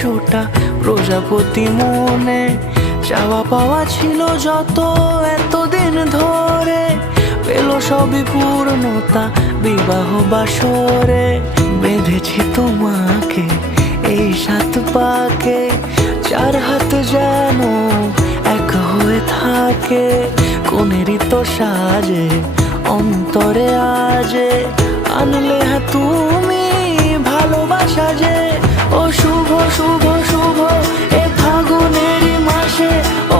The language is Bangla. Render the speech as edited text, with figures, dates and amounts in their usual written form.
100টা প্রজাপতি মনে। চাওয়া পাওয়া ছিল যত এতদিন ধরে, পেল সবই পূর্ণতা বিবাহ বাসরে। বেঁধেছি তোমাকে এই 7 পাকে, 4 হাত যেন এক হয়ে থাকে। কোনেরই তো সাজে অন্তরে আজে, আনলে হ্যাঁ তুমি ভালোবাসা যে। ও শুভ শুভ শুভ এ ফাগুনেরই মাসে, ও